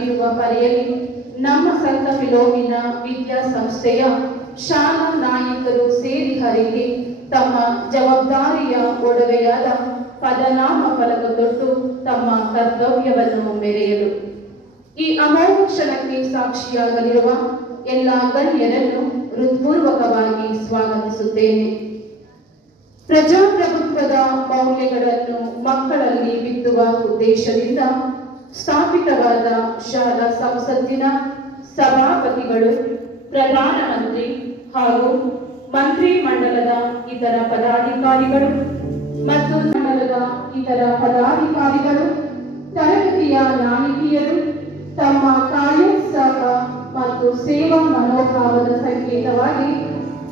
ಲಭ್ಯವಿರುವ ಪರೆಯಲ್ಲಿ ನಮ್ಮ ಸಂತ ಫಿಲೋಮಿನ ವಿದ್ಯಾಸಂಸ್ಥೆಯ ಶಾಲಾ ನಾಯಕರು ಸೇರಿ ಹರಿಗೆ ತಮ್ಮ ಜವಾಬ್ದಾರಿಯ ಒಡವೆಯಾದ ಪದನಾಮ ಫಲಕ ತೊಟ್ಟು ತಮ್ಮ ಕರ್ತವ್ಯವನ್ನು ಮೆರೆಯಲು ಈ ಅಮೋಘ ಕ್ಷಣಕ್ಕೆ ಸಾಕ್ಷಿಯಾಗಲಿರುವ ಎಲ್ಲ ಗಣ್ಯರನ್ನು ಹೃತ್ಪೂರ್ವಕವಾಗಿ ಸ್ವಾಗತಿಸುತ್ತೇನೆ. ಪ್ರಜಾಪ್ರಭುತ್ವದ ಮೌಲ್ಯಗಳನ್ನು ಮಕ್ಕಳಲ್ಲಿ ಬಿತ್ತುವ ಉದ್ದೇಶದಿಂದ ಸ್ಥಾಪಿತವಾದ ಶಾಲಾ ಸಂಸತ್ತಿನ ಸಭಾಪತಿಗಳು, ಪ್ರಧಾನಮಂತ್ರಿ ಹಾಗೂ ಮಂತ್ರಿ ಮಂಡಲದ ಇತರ ಪದಾಧಿಕಾರಿಗಳು ಮತ್ತು ಮಂಡಲದ ಇತರ ಪದಾಧಿಕಾರಿಗಳು, ತರಗತಿಯ ನಾಯಕಿಯರು ತಮ್ಮ ಕಾರ್ಯೋತ್ಸಾಹ ಮತ್ತು ಸೇವಾ ಮನೋಭಾವದ ಸಂಕೇತವಾಗಿ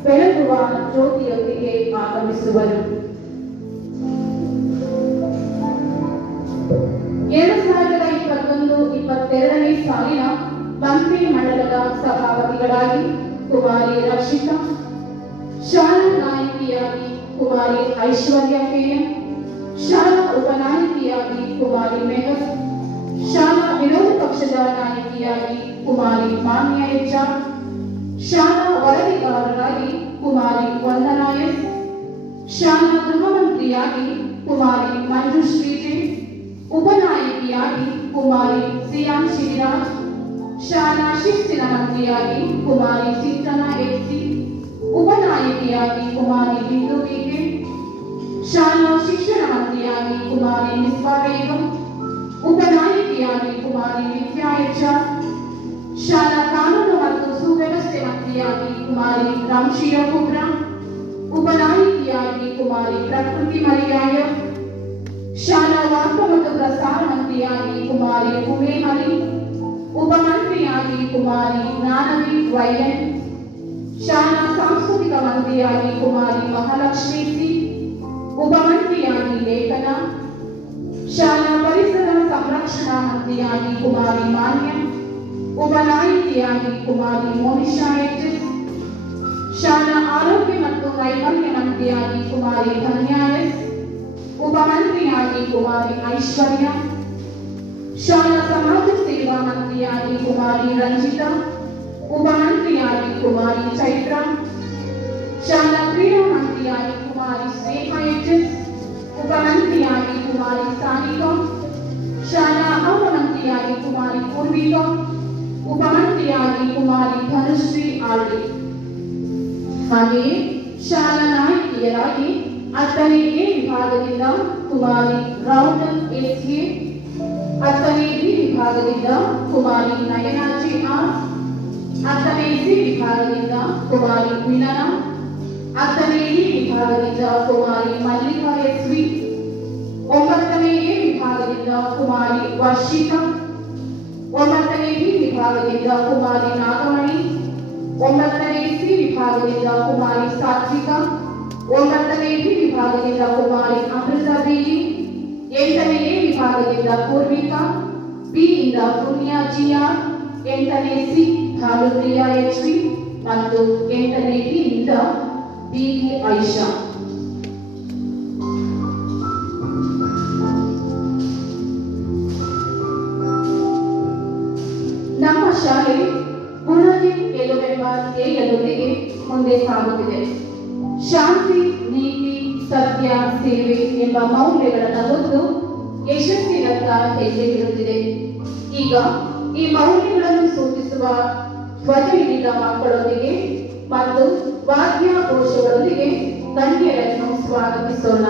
ಬೆಳಗುವ ಜ್ಯೋತಿಯೊಂದಿಗೆ ಆಗಮಿಸುವರು. 2021-22ನೇ ಸಾಲಿನ ಮಂತ್ರಿ ಮಂಡಲದ ಸಭಾಪತಿಗಳಾಗಿ ಕುಮಾರಿ ರಕ್ಷಿತಾ, ಶಾಲಾ ನಾಯಕಿಯಾಗಿ ಕುಮಾರಿ ಐಶ್ವರ್ಯ ಕೆಎಂ, ಶಾಲಾ ಉಪನಾಯಕಿಯಾಗಿ ಕುಮಾರಿ ಮೆಹರ್, ಶಾಲಾ ವಿರೋಧ ಪಕ್ಷದ ನಾಯಕಿಯಾಗಿ ಕುಮಾರಿ ಮಾನ್ಯ ಎಚ್ಆರ್, ಶಾಲಾ ವರದಿಗಾರರಾಗಿ ಕುಮಾರಿ ವಂದನಾ ಎಸ್, ಶಾಲಾ ಗೃಹ ಮಂತ್ರಿಯಾಗಿ ಕುಮಾರಿ ಮಂಜುಶ್ರೀ ಜೆ, ಉಪನಾಯಕಿಯಾಗಿ ಕುಮಾರಿ ಸಿಯಾನ್ ಶಿವರಾಜ್, ಶಾಲಾ ಶಿಕ್ಷಣ ಮಂತ್ರಿಯಾಗಿ ಕುಮಾರಿ ಚಿತ್ರನಾ ಎಸ್ಸಿ, ಉಪನಾಯಕಿಯಾಗಿ ಕುಮಾರಿ ಬಿಂದು ವಿಕೆ, ಶಾಲಾ ಶಿಕ್ಷಣ ಮಂತ್ರಿಯಾಗಿ ಕುಮಾರಿ ಮಿಸ್ಬಾ ಬೇಗಂ, ಉಪನಾಯಕಿಯಾಗಿ ಕುಮಾರಿ ವಿದ್ಯಾ ಎಚ್ಆರ್, ಶಾಲಾ ಕಾನೂನು ಮತ್ತು ಸುವ್ಯವಸ್ಥೆ ಮಂತ್ರಿಯಾಗಿ ಕುಮಾರಿ ರಾಮ್ಶಿಯಾ ಕುಬ್ರಾ, ಉಪನಾಯಕಿಯಾಗಿ ಕುಮಾರಿ ಪ್ರಕೃತಿ ಮರಿಯಾಯ, ಶಾಲಾ ವಾರ್ತಾ ಮತ್ತು ಪ್ರಸಾರ ಮಂತ್ರಿಯಾಗಿ ಕುಮಾರಿ ಉಮೆ ಹರಿ, ಉಪಮಂತ್ರಿಯಾಗಿ ಕುಮಾರಿ ಜ್ಞಾನವಿ ವೈಎನ್, ಶಾಲಾ ಸಾಂಸ್ಕೃತಿಕ ಮಂತ್ರಿಯಾಗಿ ಕುಮಾರಿ ಮಹಾಲಕ್ಷ್ಮಿ ಸಿ, ಉಪಮಂತ್ರಿಯಾಗಿ ಲೇಖನ, ಶಾಲಾ ಪರಿಸರ ಸಂರಕ್ಷಣಾ ಮಂತ್ರಿಯಾಗಿ ಕುಮಾರಿ ಮಾನ್ಯ, ಉಪನಾಯಕಿಯಾಗಿ ಕುಮಾರಿ ಮೋನಿಶಾ ಎಚ್, ಶಾಲಾ ಆರೋಗ್ಯ ಮತ್ತು ನೈರ್ಮಲ್ಯ ಮಂತ್ರಿಯಾಗಿ ಕುಮಾರಿ ಧನ್ಯಾ ಎಸ್, ಉಪಮಂತ್ರಿಯಾಗಿ ಕುಮಾರಿ ಐಶ್ವರ್ಯ, ಶಾಲಾ ಸಮಾಜ ಸೇವಾ ಮಂತ್ರಿಯಾಗಿ ಕುಮಾರಿ ರಂಜಿತಾ, ಉಪಮಂತ್ರಿಯಾಗಿ ಕುಮಾರಿ ಚೈತ್ರ, ಶಾಲಾ ಕ್ರೀಡಾ ಮಂತ್ರಿಯಾಗಿ ಕುಮಾರಿ ಸ್ನೇಹ ಎಚ್, ಉಪಮಂತ್ರಿಯಾಗಿ ಕುಮಾರಿ ಸಾನಿಕಾ, ಶಾಲಾ ಮಂತ್ರಿಯಾಗಿ ಕುಮಾರಿ ಪೂರ್ವಿಕಾ, ಉಪಮಂತ್ರಿಯಾಗಿ ಕುಮಾರಿ ಧನುಶ್ರೀ ಆಳ್ಳಿ. ಹಾಗೆಯೇ ಶಾಲಾ ನಾಯಕಿಯರಾಗಿ 10ನೇ ಎ ವಿಭಾಗದಿಂದ ಕುಮಾರಿ ರೌನಕ್ ಎಸ್ಎ, 10ನೇ ಬಿ ವಿಭಾಗದಿಂದ Kumari Nayana G R, 10ನೇ C ವಿಭಾಗದಿಂದ ಕುಮಾರಿ ಮಿಲನ, 10ನೇ ಡಿ ವಿಭಾಗದಿಂದ ಕುಮಾರಿ ಮಲ್ಲಿಕಾ ಎಸ್ವಿ, 9ನೇ ಎ ವಿಭಾಗದಿಂದ ಕುಮಾರಿ ವರ್ಷಿತಾ, 9ನೇ ಬಿ ವಿಭಾಗದಿಂದ ಕುಮಾರಿ ನಾಗಮಣಿ, 9ನೇ ಸಿ ವಿಭಾಗದಿಂದ ಕುಮಾರಿ ಸಾತ್ವಿಕ, 9ನೇ ಬಿ ವಿಭಾಗದಿಂದ ಕುಮಾರಿ ಅಮೃತ ದೇವಿ, 8ನೇ ಎ ವಿಭಾಗದಿಂದ ಪೂರ್ವಿಕಾ, ಬಿ ಇಂದ ಪುಣ್ಯ ಜಿಆರ್, 8ನೇ ಸಿ ಭಾನುಪ್ರಿಯಾ ಎಚ್ವಿ ಮತ್ತು 8ನೇ ಬಿ ಇಂದ ಬಿಗೆ ಐಷಾ. ನಮ್ಮ ಶಾಲೆ ಗುಣದಿಂದ ಗೆಲುವೆಂಬ ಧ್ಯೇಯದೊಂದಿಗೆ ಮುಂದೆ ಸಾಗುತ್ತಿದೆ. ಶಾಂತಿ, ನೀತಿ, ಸತ್ಯ, ಸೇವೆ ಎಂಬ ಮೌಲ್ಯಗಳನ್ನು ಹೊತ್ತು ಯಶಸ್ಸಿನತ್ತ ಹೆಜ್ಜೆ ಇಡುತ್ತಿದೆ. ಈಗ ಈ ಮೌಲ್ಯಗಳನ್ನು ಸೂಚಿಸುವ ಧ್ವಜ ಹಿಡಿದ ಮಕ್ಕಳೊಂದಿಗೆ ಮತ್ತು ವಾದ್ಯಘೋಷಗಳೊಂದಿಗೆ ಗಣ್ಯರನ್ನು ಸ್ವಾಗತಿಸೋಣ.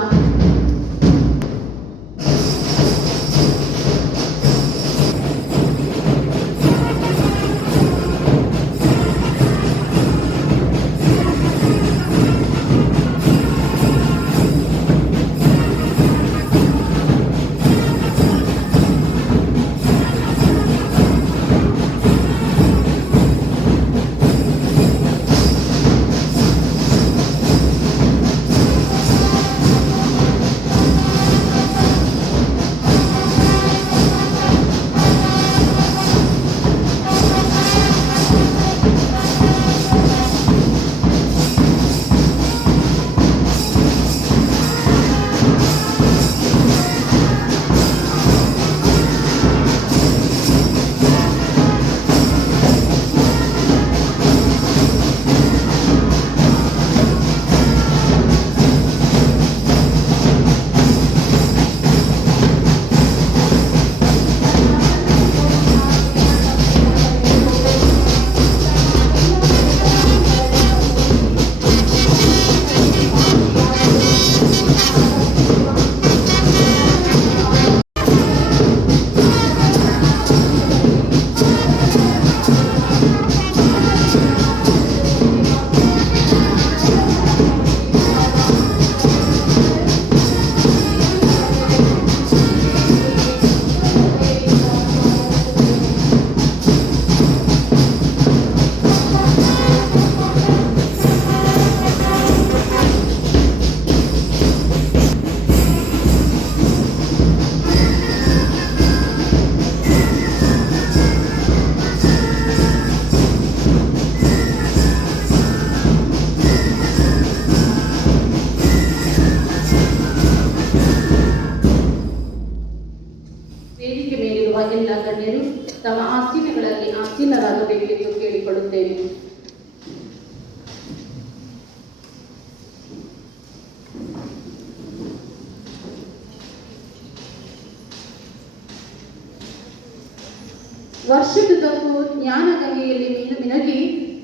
ವರ್ಷದುದ್ದಕ್ಕೂ ಜ್ಞಾನಗಂಗೆಯಲ್ಲಿ ಮಿನುಗಿ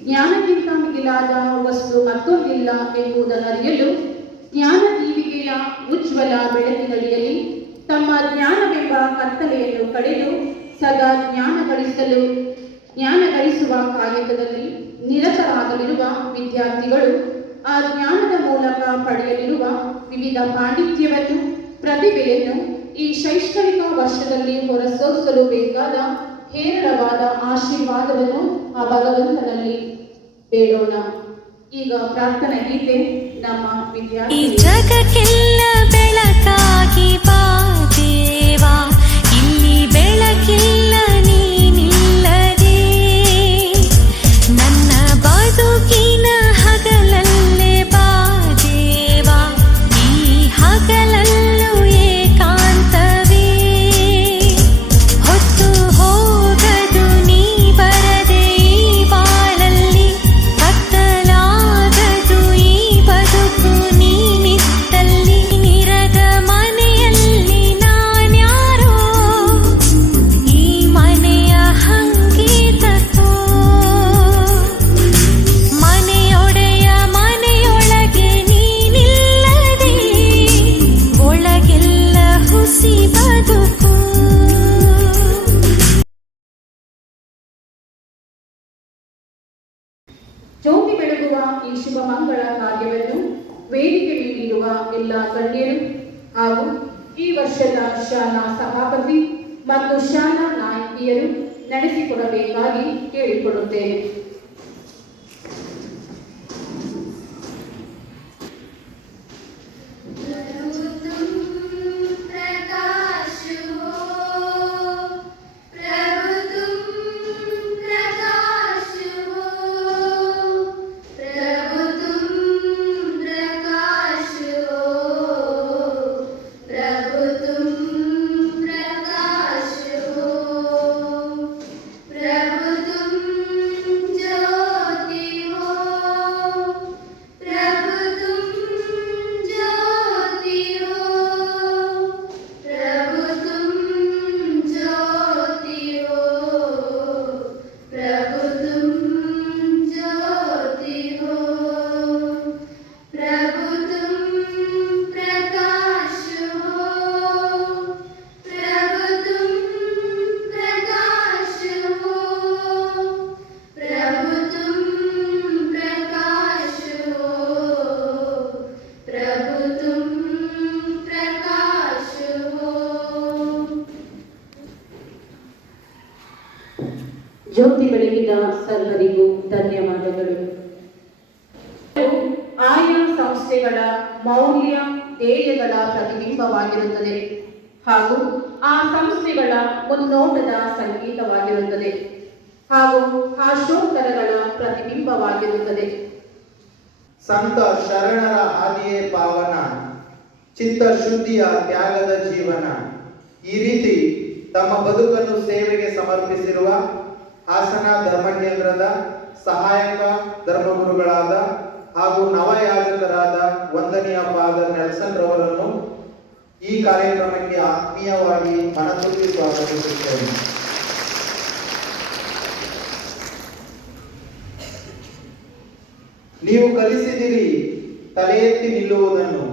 ಜ್ಞಾನಕ್ಕಿಂತ ಮಿಗಿಲಾದ ವಸ್ತು ಮತ್ತೊಂದಿಲ್ಲ ಎಂಬುದನ್ನು ಅರಿಯಲು ಜ್ಞಾನ ದೀವಿಗೆಯ ಉಜ್ವಲ ಬೆಳಕಿನಡಿಯಲ್ಲಿ ತಮ್ಮ ಜ್ಞಾನವೆಂಬ ಕತ್ತಲೆಯನ್ನು ಕಳೆದು ಸದಾ ಜ್ಞಾನ ಗಳಿಸುವ ಕಾಯಕದಲ್ಲಿ ನಿರತರಾಗಲಿರುವ ವಿದ್ಯಾರ್ಥಿಗಳು ಆ ಜ್ಞಾನದ ಮೂಲಕ ಪಡೆಯಲಿರುವ ವಿವಿಧ ಪಾಂಡಿತ್ಯವನ್ನು ಪ್ರತಿಭೆಯನ್ನು ಈ ಶೈಕ್ಷಣಿಕ ವರ್ಷದಲ್ಲಿ ಹೊರಸೂಸಲು ಬೇಕಾದ ಹೇರಳವಾದ ಆಶೀರ್ವಾದವನ್ನು ಆ ಭಗವಂತನಲ್ಲಿ ಬೇಡೋಣ. ಈಗ ಪ್ರಾರ್ಥನಾ ಗೀತೆ ನಮ್ಮ ವಿದ್ಯಾರ್ಥಿ ಜಗಕ್ಕೆಲ್ಲ ಬೆಳಕಾಗಿ ಬಾ ದೇವಾ, ಇಲ್ಲಿ ಬೆಳಕಿಲ್ಲ ನೀನಿಲ್ಲದೆ, ನನ್ನ ಬದುಕಿನ ಹಗಲಲ್ಲೇ ಬಾ ದೇವಾ, ಈ ಹಗಲಲ್ಲೂ ಏಕಾಂತವೇ, ಹೊತ್ತು ಹೋಗದು ನೀ ಬರದೆ ಈ ಬಾಳಲ್ಲಿ, ಕತ್ತಲಾಗದು ಈ ಬದುಕು ನೀನಿತ್ತಲ್ಲಿ, ನಿರದ ಮನೆಯಲ್ಲಿ ನಾನ್ಯಾರೋ ಈ ಮನೆಯ ಹಂಗೀತಕ್ಕೋ, ಮನೆಯೊಡೆಯ ಮನೆಯೊಳಗೆ ನೀನಿಲ್ಲದೆ ಒಳಗೆಲ್ಲ ಹುಸಿ ಬದುಕು. ಜ್ಯೋತಿ ಬೆಳಗುವ ಈ ಶುಭ ಮಂಗಳ ಕಾರ್ಯವನ್ನು ವೇದಿಕೆ ಮೇಲಿರುವ ಎಲ್ಲ ಗಣ್ಯರು ಹಾಗೂ ಈ ವರ್ಷದ ಶಾಲಾ ಸಭಾಪತಿ ಮತ್ತು ಶಾಲಾ ನಾಯಕಿಯರು ನಡೆಸಿಕೊಡಬೇಕಾಗಿ ಕೇಳಿಕೊಳ್ಳುತ್ತೇನೆ. ಜ್ಯೋತಿ ಬೆಳಗಿದ ಸರ್ವರಿಗೂ ಧನ್ಯವಾದಗಳು. ಆಯಾ ಸಂಸ್ಥೆಗಳ ಮೌಲ್ಯ ಧ್ಯೇಯಗಳ ಪ್ರತಿಬಿಂಬವಾಗಿರುತ್ತದೆ ಹಾಗೂ ಆ ಸಂಸ್ಥೆಗಳ ಮುನ್ನೋಟದ ಸಂಗೀತವಾಗಿರುತ್ತದೆ ಹಾಗೂ ಆಶೋತ್ತರಗಳ ಪ್ರತಿಬಿಂಬವಾಗಿರುತ್ತದೆ. ಸಂತ ಶರಣರ ಹಾದಿಯೇ ಪಾವನ, ಚಿತ್ತ ಶುದ್ಧಿಯ ತ್ಯಾಗದ ಜೀವನ. ಈ ರೀತಿ ತಮ್ಮ ಬದುಕನ್ನು ಸೇವೆಗೆ ಸಮರ್ಪಿಸಿರುವ ಹಾಸನ ಧರ್ಮಕೇಂದ್ರದ ಸಹಾಯಕ ಧರ್ಮಗುರುಗಳಾದ ಹಾಗೂ ನವಯಾಜಕರಾದ ವಂದನೀಯ ಫಾದರ್ ನೆಲ್ಸನ್ ರವರನ್ನು ಈ ಕಾರ್ಯಕ್ರಮಕ್ಕೆ ಆತ್ಮೀಯವಾಗಿ ಮನತುಂಬಿ ಸ್ವಾಗತಿಸುತ್ತೇನೆ. ನೀವು ಕಲಿಸಿದಿರಿ ತಲೆ ಎತ್ತಿ ನಿಲ್ಲುವುದನ್ನು,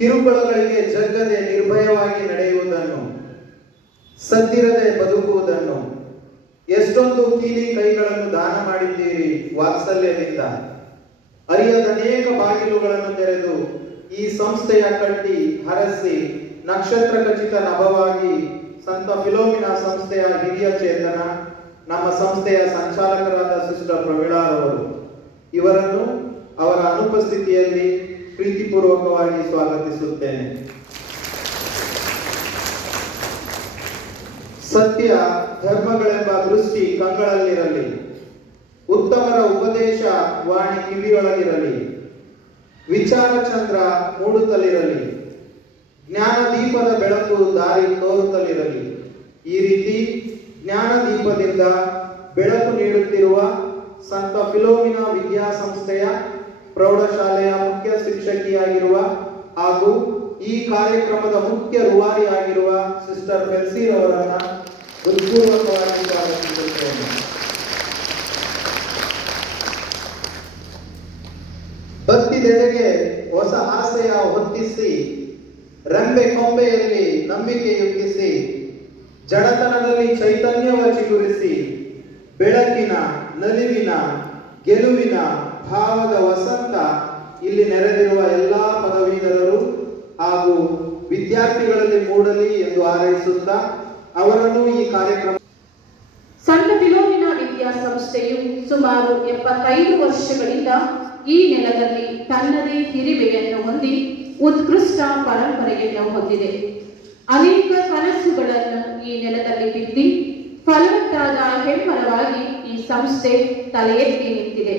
ಕಿರುಕುಳಗಳಿಗೆ ಜಗ್ಗದೆ ನಿರ್ಭಯವಾಗಿ ನಡೆಯುವುದನ್ನು, ಸದ್ದಿರದೆ ಬದುಕುವುದನ್ನು. ಎಷ್ಟೊಂದು ಕೀಲಿ ಕೈಗಳನ್ನು ದಾನ ಮಾಡಿದ್ದೀರಿ ವಾತ್ಸಲ್ಯದಿಂದ. ಅರಿಯದ ಅನೇಕ ಬಾಗಿಲುಗಳನ್ನು ತೆರೆದು ಈ ಸಂಸ್ಥೆಯ ಕಟ್ಟಿ ಹರಸಿ ನಕ್ಷತ್ರ ಖಚಿತ ನಭವಾಗಿ ಸಂತ ಫಿಲೋಮಿನಾ ಸಂಸ್ಥೆಯ ಹಿರಿಯ ಚೇತನ, ನಮ್ಮ ಸಂಸ್ಥೆಯ ಸಂಚಾಲಕರಾದ ಸಿಸ್ಟರ್ ಪ್ರಮೀಳಾರವರು, ಇವರನ್ನು ಅವರ ಅನುಪಸ್ಥಿತಿಯಲ್ಲಿ ಪ್ರೀತಿಪೂರ್ವಕವಾಗಿ ಸ್ವಾಗತಿಸುತ್ತೇನೆ. ಸತ್ಯ ಧರ್ಮಗಳೆಂಬ ದೃಷ್ಟಿ ಕಂಗಳಲ್ಲಿರಲಿ, ಉತ್ತಮರ ಉಪದೇಶ ವಾಣಿ ಕಿವಿಯೊಳಗಿರಲಿ, ವಿಚಾರ ಚಂದ್ರ ಮೂಡುತ್ತಲಿರಲಿ, ಜ್ಞಾನ ದೀಪದ ಬೆಳಕು ದಾರಿ ತೋರುತ್ತಲಿರಲಿ. ಈ ರೀತಿ ಜ್ಞಾನ ದೀಪದಿಂದ ಬೆಳಕು ನೀಡುತ್ತಿರುವ ಸಂತ ಫಿಲೋಮಿನಾ ವಿದ್ಯಾಸಂಸ್ಥೆಯ ಪ್ರೌಢಶಾಲೆಯ ಮುಖ್ಯ ಶಿಕ್ಷಕಿಯಾಗಿರುವ ಹಾಗೂ ಈ ಕಾರ್ಯಕ್ರಮದ ಮುಖ್ಯ ರೂವಾರಿಯಾಗಿರುವ ಸಿಸ್ಟರ್ ಫೆಲ್ಸಿರವರನ್ನ ಹೃತ್ಪೂರ್ವಕವಾಗಿ ಸ್ವಾಗತಿಸುತ್ತೇನೆ. ಬತ್ತಿದೆಡೆಗೆ ಹೊಸ ಆಸೆಯ ಹೊತ್ತಿಸಿ, ರೆಂಬೆ ಕೊಂಬೆಯಲ್ಲಿ ನಂಬಿಕೆಯುಕ್ಕಿಸಿ, ಜಡತನದಲ್ಲಿ ಚೈತನ್ಯವ ಚಿಗುರಿಸಿ, ಬೆಳಕಿನ ನಲಿವಿನ ಗೆಲುವಿನ ಭಾವದ ವಸಂತ ಇಲ್ಲಿ ನೆರೆದಿರುವ ಎಲ್ಲ ಪದವೀಧರರು ಹಾಗೂ ವಿದ್ಯಾರ್ಥಿಗಳಲ್ಲಿ ಮೂಡಲಿ ಎಂದು ಹಾರೈಸುತ್ತಾ ಅವರನ್ನು ಈ ಕಾರ್ಯಕ್ರಮ. ಸಂತ ಫಿಲೋಮಿನಾ ವಿದ್ಯಾಸಂಸ್ಥೆಯು ಸುಮಾರು 75 ವರ್ಷಗಳಿಂದ ಈ ನೆಲದಲ್ಲಿ ತನ್ನದೇ ಹಿರಿಮೆಯನ್ನು ಹೊಂದಿ ಉತ್ಕೃಷ್ಟ ಪರಂಪರೆಯನ್ನು ಹೊಂದಿದೆ. ಅನೇಕ ಕನಸುಗಳನ್ನು ಈ ನೆಲದಲ್ಲಿ ಬಿತ್ತಿ ಫಲವತ್ತಾದ ಹೆಮ್ಮರವಾಗಿ ಈ ಸಂಸ್ಥೆ ತಲೆ ಎತ್ತಿ ನಿಂತಿದೆ.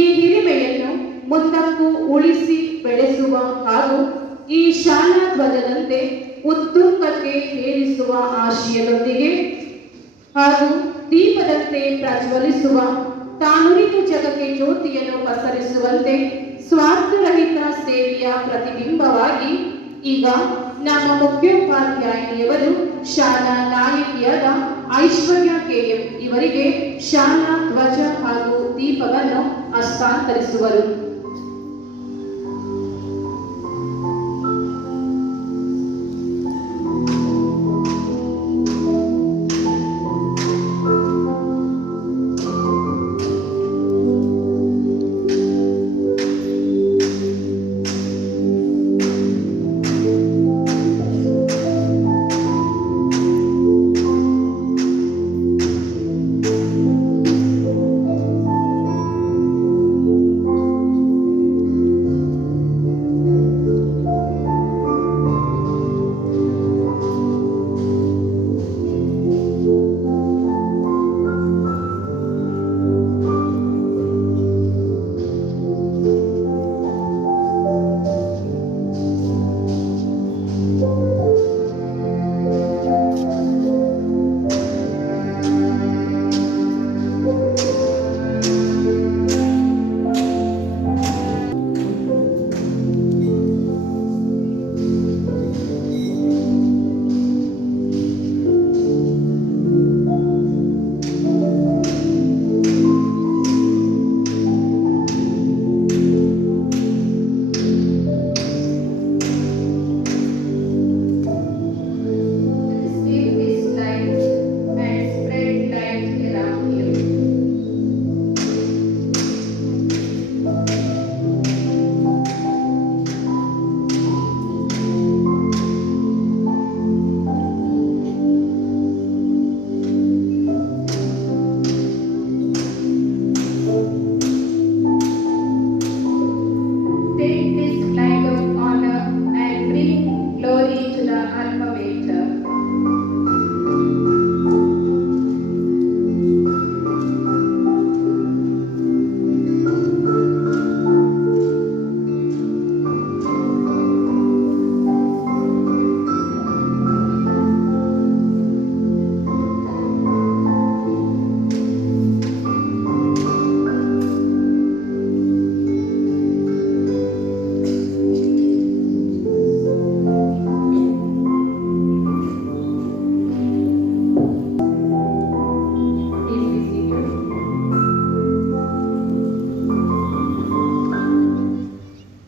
ಈ ಹಿರಿಮೆಯನ್ನು ಮುಂದಕ್ಕೂ ಉಳಿಸಿ ಬೆಳೆಸುವ ಹಾಗೂ ಈ ಶಾಲಾ ಧ್ವಜದಂತೆ ಉತ್ತುಂಗಕ್ಕೆ ಏರಿಸುವ ಆಶಯದೊಂದಿಗೆ ಹಾಗೂ ದೀಪದಂತೆ ಪ್ರಜ್ವಲಿಸುವ, ತಾನುರಿತು ಜಗಕ್ಕೆ ಜ್ಯೋತಿಯನ್ನು ಪಸರಿಸುವಂತೆ ಸ್ವಾರ್ಥರಹಿತ ಸೇವೆಯ ಪ್ರತಿಬಿಂಬವಾಗಿ ಈಗ ನಮ್ಮ ಮುಖ್ಯೋಪಾಧ್ಯಾಯಿನಿಯವರು ಶಾಲಾ ನಾಯಕಿಯಾದ ಐಶ್ವರ್ಯ KM ಇವರಿಗೆ ಶಾಲಾ ಧ್ವಜ ಹಾಗೂ ದೀಪವನ್ನು ಹಸ್ತಾಂತರಿಸುವರು.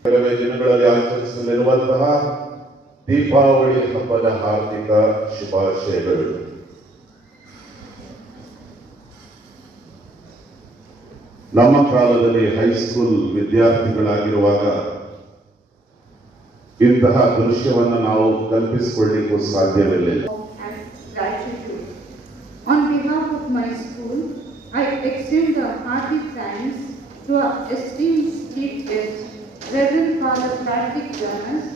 ಕೆಲವೇ ದಿನಗಳಲ್ಲಿ ಆಚರಿಸಲಿರುವಂತಹ ದೀಪಾವಳಿ ಹಬ್ಬದ ಹಾರ್ದಿಕ ಶುಭಾಶಯಗಳು. ನಮ್ಮ ಕಾಲದಲ್ಲಿ ಹೈಸ್ಕೂಲ್ ವಿದ್ಯಾರ್ಥಿಗಳಾಗಿರುವಾಗ ಇಂತಹ ದೃಶ್ಯವನ್ನು ನಾವು ಕಲ್ಪಿಸಿಕೊಳ್ಳಿಕ್ಕೂ ಸಾಧ್ಯವಿರಲಿಲ್ಲ. On behalf of my school, I extend a hearty thanks to our esteemed chief guest, Reverend Father Patrick Jonas,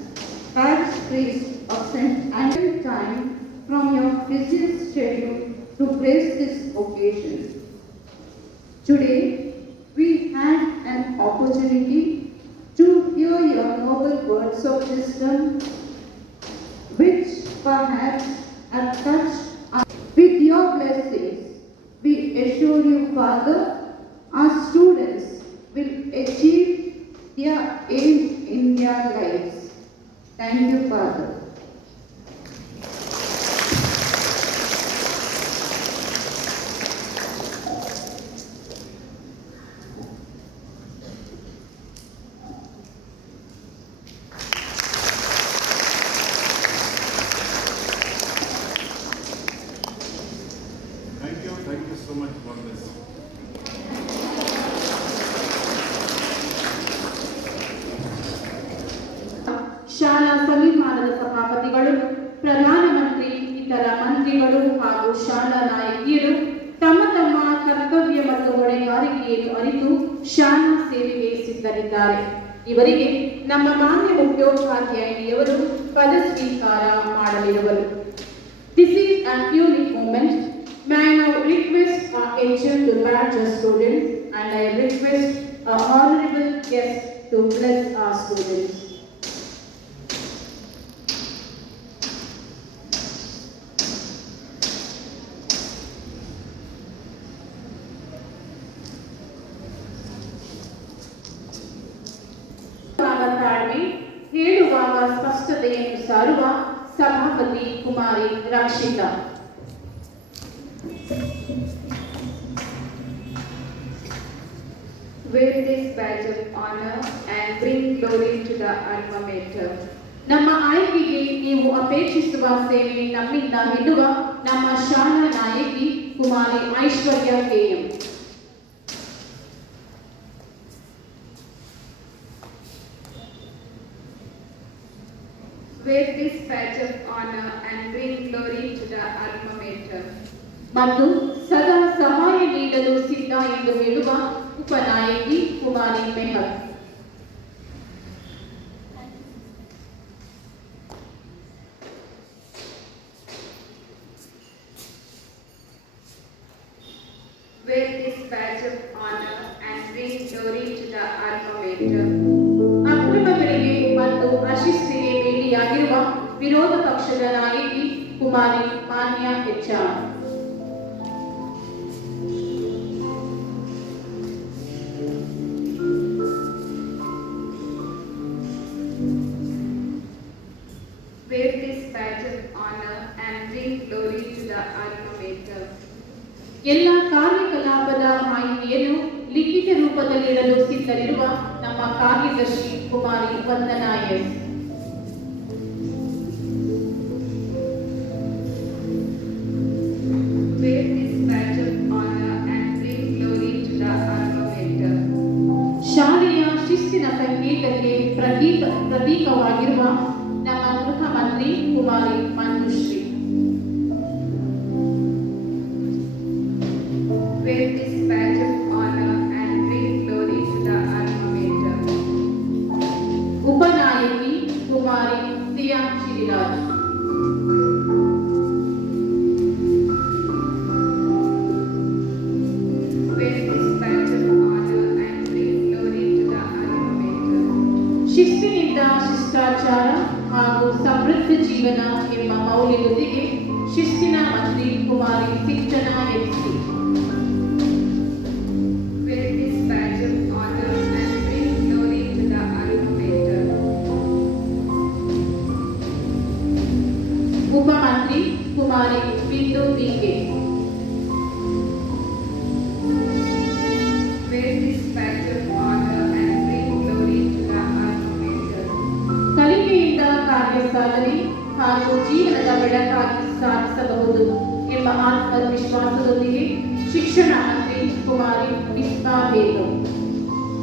parish priest of St. Andrew's time from your busy schedule to grace this occasion. Today, we had an opportunity to hear your noble words of wisdom, which perhaps have touched us. With your blessings, we assure you, Father, our students will achieve their aim in their lives. Thank you, Father. ಶಾಲಾ ಸಂವಿಧಾನದ ಸಭಾಪತಿಗಳು, ಪ್ರಧಾನಮಂತ್ರಿ, ಇತರ ಮಂತ್ರಿಗಳು ಹಾಗೂ ಶಾಲಾ ನಾಯಕಿಯರು ತಮ್ಮ ತಮ್ಮ ಕರ್ತವ್ಯ ಮತ್ತು ಹೊಣೆಗಾರಿಕೆಯನ್ನು ಅರಿತು ಶಾಲಾ ಸೇವೆಗೆ ಸಿದ್ಧರಿದ್ದಾರೆ. ಇವರಿಗೆ ನಮ್ಮ ಮಾನ್ಯ ಮುಖ್ಯೋಪಾಧ್ಯಾಯಿನಿಯವರು ಪದ ಸ್ವೀಕಾರ ಮಾಡಲಿರುವರು. This is an unique moment. May I now request our HM to badge our students, and I request our honorable guest to bless our students. ತಾಳ್ಮೆ ಹೇಳುವಾಗ ಸ್ಪಷ್ಟತೆಯನ್ನು ಸಾರುವ ಸಭಾಪತಿ ಕುಮಾರಿ Rakshita. Wear this badge of honor and bring glory to the alma mater. ನಮ್ಮ ಆಯ್ಕೆಗೆ ನೀವು ಅಪೇಕ್ಷಿಸುವ ಸೇವೆ ನಮ್ಮಿಂದ ಎನ್ನುವ ನಮ್ಮ ಶಾಲಾ ನಾಯಕಿ ಕುಮಾರಿ ಐಶ್ವರ್ಯ KM. Wear this badge of honor and bring glory to the alma mater. ಮತ್ತು ಸದಾ ಸಹಾಯ ನೀಡಲು ಸಿದ್ಧ ಎಂದು ಹೇಳುವ ಉಪನಾಯಕಿ ಕುಮಾರಿ Meher. Wear this badge of honor and bring glory to the alma mater. ಅಕ್ರಮಗಳಿಗೆ ಮತ್ತು ಅಶಿಸ್ತಿಗೆ ಬೇಡಿಯಾಗಿರುವ ವಿರೋಧ ಪಕ್ಷದ ನಾಯಕಿ ಕುಮಾರಿ ಮಾನ್ಯ HR. Wear this badge of honor and bring glory to the alma mater. ಎಲ್ಲ ಕಾರ್ಯಕಲಾಪದ ಮಾಹಿತಿಯನ್ನು ಲಿಖಿತ ರೂಪದಲ್ಲಿಡಲು ಸಿದ್ಧರಿರುವ ನಮ್ಮ ಕಾರ್ಯದರ್ಶಿ ಕುಮಾರಿ ವಂದನಾ S. Wear this badge of honor and bring glory to the alma mater. ಶಾಲೆಯ ಶಿಸ್ತಿನ ಸಂಕೇತಕ್ಕೆ ಪ್ರತೀಕವಾಗಿರುವ ನಮ್ಮ ಗೃಹ ಮಂತ್ರಿ ಕುಮಾರಿ Manjushree. Wear this badge of honor and bring glory to the alma mater. ಉಪನಾಯಕಿ Kumari Siya Shriraj. Wear this badge of honor and bring glory to the alma mater. ಶಿಸ್ತಿನಿಂದ ಶಿಷ್ಟಾಚಾರ ಹಾಗೂ ಸಮೃದ್ಧ ಜೀವನ ಎಂಬ ಮೌಲ್ಯದೊಂದಿಗೆ ಶಿಸ್ತಿನ ಮಂತ್ರಿ ಕುಮಾರಿ ಸಿಂಚನ FC. Wear this badge of honor and bring glory to the alma mater. ಉಪಮಂತ್ರಿ ಕುಮಾರಿ ಬಿಂದು BK. Wear this badge of honor and bring glory to the alma mater. ಕಲಿಕೆಯಿಂದ ಕಾರ್ಯ ಸಾಧನೆ ಹಾಗೂ ಜೀವನದ ಬೆಳಕಾಗಿ ಸಾಧಿಸಬಹುದು ಎಂಬ ಆತ್ಮವಿಶ್ವಾಸದೊಂದಿಗೆ ಶಿಕ್ಷಣ ಮಂತ್ರಿ ಕುಮಾರಿ Misba Begum.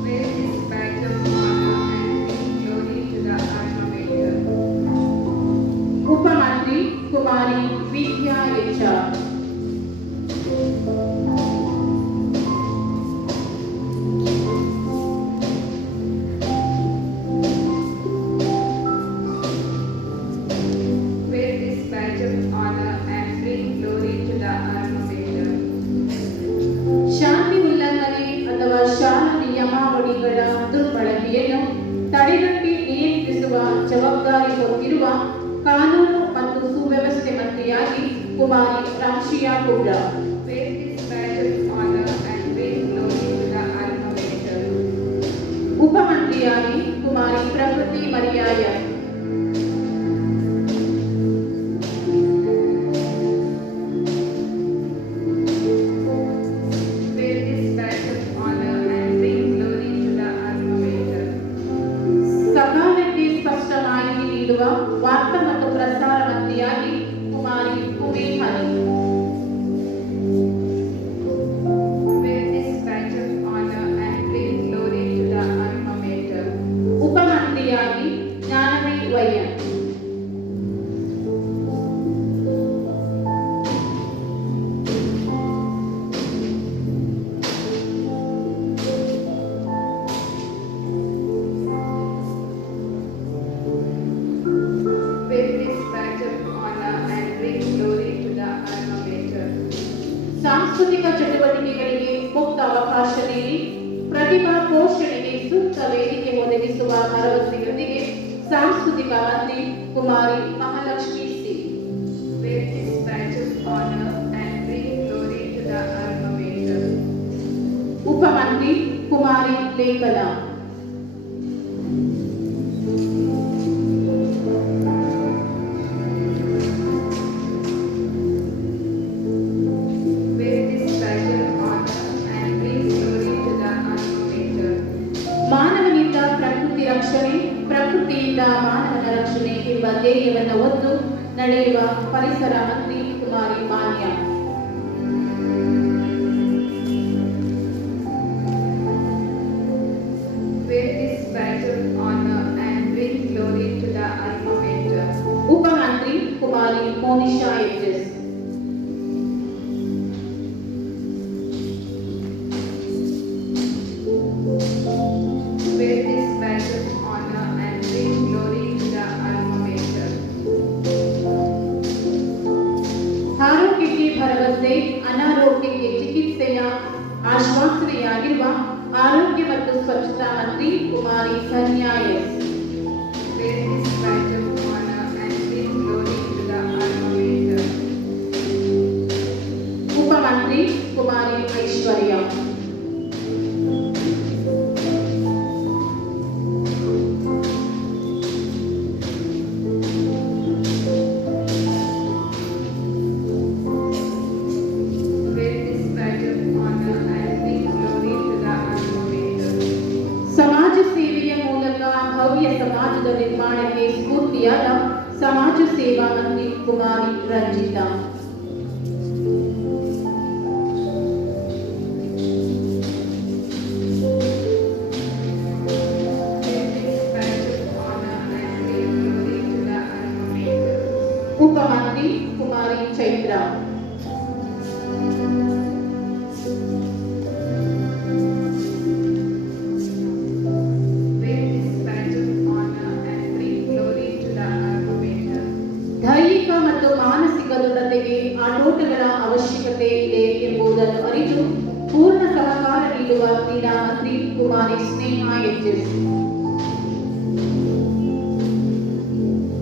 Wear this badge of honor and bring glory to the alma mater. ಉಪಮಂತ್ರಿ ಕುಮಾರಿ ವಿದ್ಯಾ HR. Wear this badge of honor and bring glory to the alma mater. ಶಾಂತಿ ಉಲ್ಲಂಘನೆ ಅಥವಾ ಶಾಲಾ ನಿಯಮಾವಳಿಗಳ ದುರ್ಬಳಕೆಯನ್ನು ತಡೆಗಟ್ಟಿ ನಿಯಂತ್ರಿಸುವ ಜವಾಬ್ದಾರಿ ಹೊತ್ತಿರುವ ಕಾನೂನು ಮತ್ತು ಸುವ್ಯವಸ್ಥೆ ಮಂತ್ರಿಯಾಗಿ ಕುಮಾರಿ ರಾಶಿಯಾ Kubra. Wear this badge of honor and bring glory to the alma mater. ಉಪಮಂತ್ರಿಯಾಗಿ ಕುಮಾರಿ ಪ್ರಕೃತಿ ಮರ್ಯಾಯ. Wear this badge of honor and bring glory to the alma mater. ಸಕಾಲಕ್ಕೆ ಸ್ಪಷ್ಟ ಮಾಹಿತಿ ನೀಡುವ ವಾರ್ತಾ ಮತ್ತು ಪ್ರಸಾರ ಮಂತ್ರಿಯಾಗಿ ಕುಮಾರಿ ಕುಮೆ ಹನಿ. Wear this badge of honor and bring glory to the alma mater. ಉಪಮಂತ್ರಿಯಾಗಿ ಜ್ಞಾನವಿ ವೈ. ಸಾಂಸ್ಕೃತಿಕ ಚಟುವಟಿಕೆಗಳಿಗೆ ಮುಕ್ತ ಅವಕಾಶ ನೀಡಿ ಪ್ರತಿಭಾ ಪೋಷಣೆಗೆ ಸೂಕ್ತ ವೇದಿಕೆ ಒದಗಿಸುವ ಭರವಸೆಯೊಂದಿಗೆ ಸಾಂಸ್ಕೃತಿಕ ಮಂತ್ರಿ Kumari Mahalakshmi C. With this badge of honor and bring glory to the alma mater. ಉಪಮಂತ್ರಿ ಕುಮಾರಿ ಲೇಖನ. With this badge of honor and bring glory to the alma mater. ಮಾನವನಿಂದ ಪ್ರಕೃತಿ ರಕ್ಷಣೆ, ಪ್ರಕೃತಿಯಿಂದ ಮಾನವನ ರಕ್ಷಣೆ ಎಂಬ ಧ್ಯೇಯವನ್ನು ಹೊತ್ತು ನಡೆಯುವ ಪರಿಸರ ಮಂತ್ರಿ ಕುಮಾರಿ ಮಾನ್ಯ. With this badge of honor and bring glory to the alma mater. ಉಪಮಂತ್ರಿ ಕುಮಾರಿ Monisha ಎಚ್.ಎಸ್. With this badge of honor and bring glory to the alma mater. ಆರೋಗ್ಯಕ್ಕೆ ಭರವಸೆ, ಅನಾರೋಗ್ಯಕ್ಕೆ ಚಿಕಿತ್ಸೆಯ ಆಶ್ವಾಸನೆಯಾಗಿರುವ ಆರೋಗ್ಯ ಮತ್ತು ಸ್ವಚ್ಛತಾ ಮಂತ್ರಿ ಕುಮಾರಿ ಧನ್ಯಾ S. With this badge of honor and bring glory to the alma mater. ಉಪಮಂತ್ರಿ Kumari Aishwarya. With this badge of honor and bring glory to the alma mater. ಸಮಾಜ ಸೇವೆಯ ಮೂಲಕ ಭವ್ಯ ಸಮಾಜದ ನಿರ್ಮಾಣಕ್ಕೆ ಸ್ಫೂರ್ತಿಯಾದ ಸಮಾಜ ಸೇವಾ ಮಂತ್ರಿ ಕುಮಾರಿ Ranjita. With this badge of honor and bring glory to the alma mater. ಉಪಮಂತ್ರಿ ಕುಮಾರಿ Chaitra. With this badge of honor and bring glory to the alma mater. ದೈಹಿಕ ಮತ್ತು ಮಾನಸಿಕ ದೃಢತೆಗೆ ಆಟೋಟಗಳ ಅವಶ್ಯಕತೆ ಇದೆ ಎಂಬುದನ್ನು ಅರಿತು ಪೂರ್ಣ ಸಹಕಾರ ನೀಡುವ ಕ್ರೀಡಾ ಮಂತ್ರಿ ಕುಮಾರಿ ಸ್ನೇಹ ಎಚ್.ಎಸ್.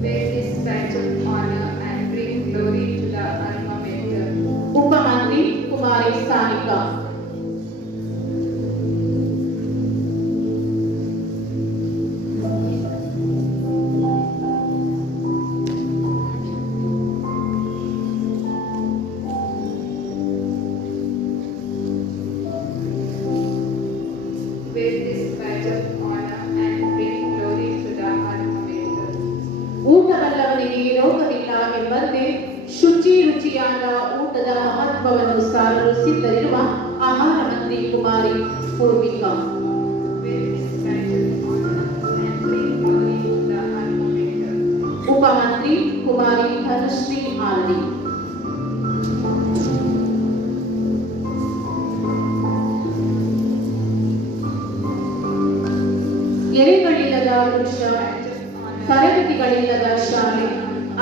With this badge of honor and bring glory to the alma mater. ಉಪಮಂತ್ರಿ ಕುಮಾರಿ Sanika. With this badge of honor and bring glory to the alma mater. ಊಟವಲ್ಲವನಿಗೆ ರೋಗವಿಲ್ಲ ಎಂಬಂತೆ ಶುಚಿ ರುಚಿಯಾದ ಊಟದ ಮಹತ್ವವನ್ನು ಸಾರಲು ಸಿದ್ಧರಿರುವ ಆಹಾರ ಮಂತ್ರಿ ಕುಮಾರಿ Poorvika. With this badge of honor and bring glory to the alma mater. ಉಪಮಂತ್ರಿ ಕುಮಾರಿ ಧನಶ್ರೀ ಆಲ್ಡಿ. ಎಲೆಗಳಿಲ್ಲದ ವೃಕ್ಷ, ತರಗತಿಗಳಿಲ್ಲದ ಶಾಲೆ,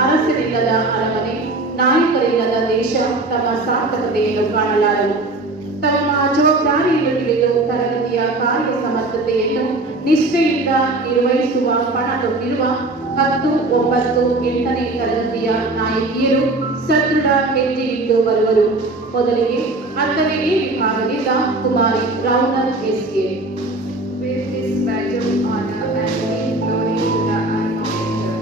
ಅರಸರಿಲ್ಲದ ಅರಮನೆ, ನಾಯಕರಿಲ್ಲದ ದೇಶ ತಮ್ಮ ಸಾರ್ಥಕತೆಯನ್ನು ಕಾಣಲಾರವು. ತಮ್ಮ ಜವಾಬ್ದಾರಿಯನ್ನು ತಿಳಿದು ತರಗತಿಯ ಕಾರ್ಯ ಸಮರ್ಥತೆಯನ್ನು ನಿಷ್ಠೆಯಿಂದ ನಿರ್ವಹಿಸುವ ಪಣ ತೊಟ್ಟಿರುವ 10, 9, 8ನೇ ತರಗತಿಯ ನಾಯಕಿಯರು ಸದೃಢ ಹೆಜ್ಜೆಯಿಟ್ಟು ಬರುವರು. ಮೊದಲಿಗೆ 10ನೇ ವಿಭಾಗದಿಂದ ಕುಮಾರಿ Raunak SK. With this badge of honor and bring glory to the alma mater.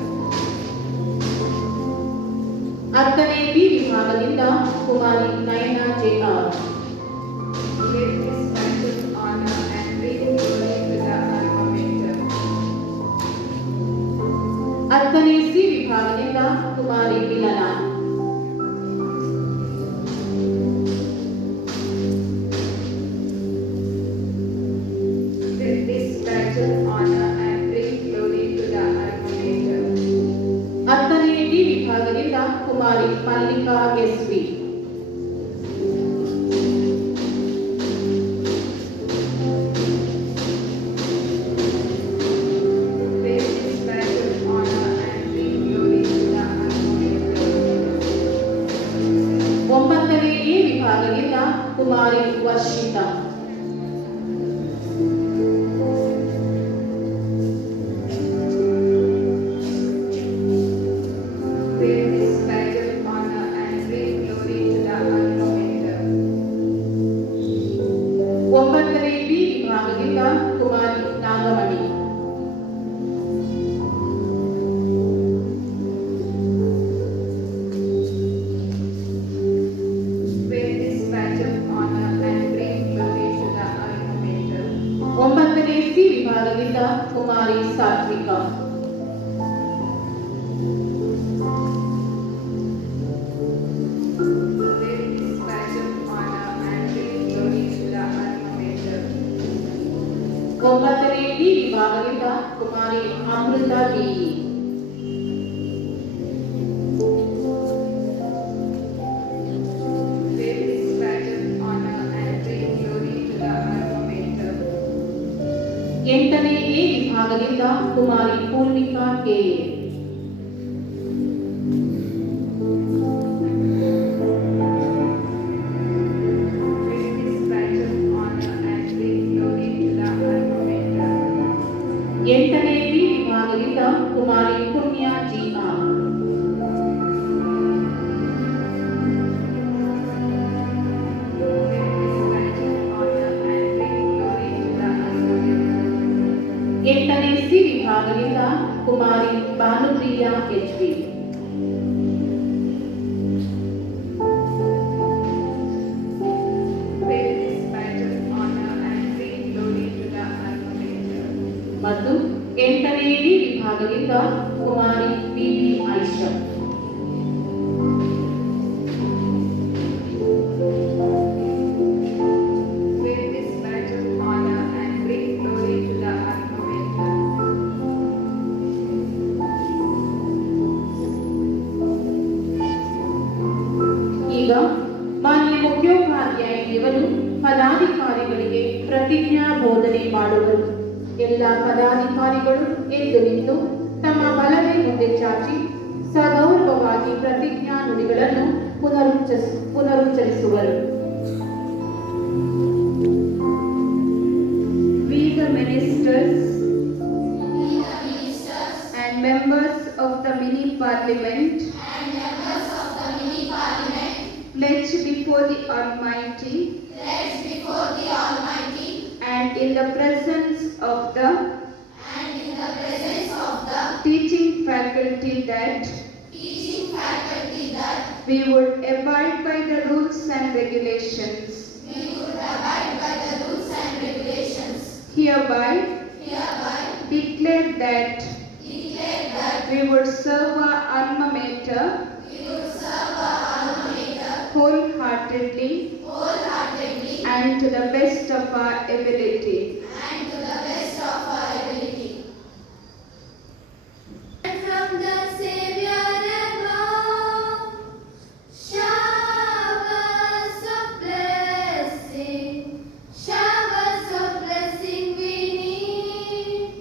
10ನೇ ಬಿ ವಿಭಾಗದಿಂದ Kumari Nayana J R. With this badge of honor and bring glory to the alma mater. 10ನೇ ಸಿ ವಿಭಾಗದಿಂದ Kumari Milana. With this badge of honor and bring glory to the alma mater. 10ನೇ D ವಿಭಾಗದಿಂದ Kumari Mallika S V. With this badge of honor and bring glory to the alma mater. 9ನೇ A ವಿಭಾಗದಿಂದ Kumari Varshitha. Bear this badge of honor and bring glory to the Almighty. ಒಂಬತ್ತನೇ B ವಿಭಾಗದಿಂದ ಕುಮಾರಿ ನಾಗಮಣಿ. Bear this badge of honor and bring glory to the Almighty. ಒಂಬತ್ತನೇ C ವಿಭಾಗದಿಂದ ಕುಮಾರಿ ಸಾತ್ವಿಕ. Bear this badge of honor and bring glory to the Almighty. ಒಂಬತ್ತನೇ D ವಿಭಾಗದಿಂದ ಕುಮಾರಿ ಅಮೃತ B. Bear this badge of honor and bring glory to the Almighty. ಎಂಟನೇ A ವಿಭಾಗದಿಂದ ಕುಮಾರಿ ಪೂರ್ಣಿಕಾ K. Bear this badge of honor and bring glory to the Almighty. ಎಂಟನೇ B ವಿಭಾಗದಿಂದ Kumari Punya G R. Bear this badge of honor and bring glory to the Almighty. ಎಂಟನೇ C ವಿಭಾಗದಿಂದ Kumari Bhanupriya H B. Bear this badge of honor and bring glory to the Almighty. ಮತ್ತು ಎಂಟನೇ D ವಿಭಾಗದಿಂದ Kumari P B Aisha. Bear this badge of honor and bring glory to the Almighty. ಈಗ ಮಾನ್ಯ ಮುಖ್ಯೋಪಾಧ್ಯಾಯರು ಪದಾಧಿಕಾರಿಗಳಿಗೆ ಪ್ರತಿಜ್ಞಾ ಬೋಧನೆ ಮಾಡುವರು. ಎಲ್ಲ ಪದಾಧಿಕಾರಿಗಳು ಎದ್ದು ನಿಂತು ತಮ್ಮ ಬಲಗೈ ಮುಂದೆ ಚಾಚಿ ಸಗೌರವವಾಗಿ ಪ್ರತಿಜ್ಞಾ ನುಡಿಗಳನ್ನು ಪುನರುಚ್ಚರಿಸುವರು. We the ministers and members of the mini parliament pledge before the Almighty and in the presence of the teaching faculty that we would abide by the rules and regulations hereby declare that we would serve our alma mater wholeheartedly and to the best of our ability. From the Savior above, showers of blessing we need.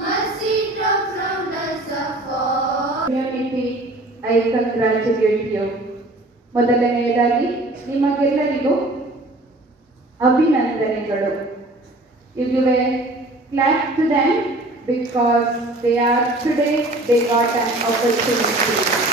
Mercy drop from the fall. Community, I congratulate you. ಮೊದಲನೆಯದಾಗಿ ನಿಮಗೆಲ್ಲರಿಗೂ ಅಭಿನಂದನೆಗಳು. You give a clap to them because they got an opportunity.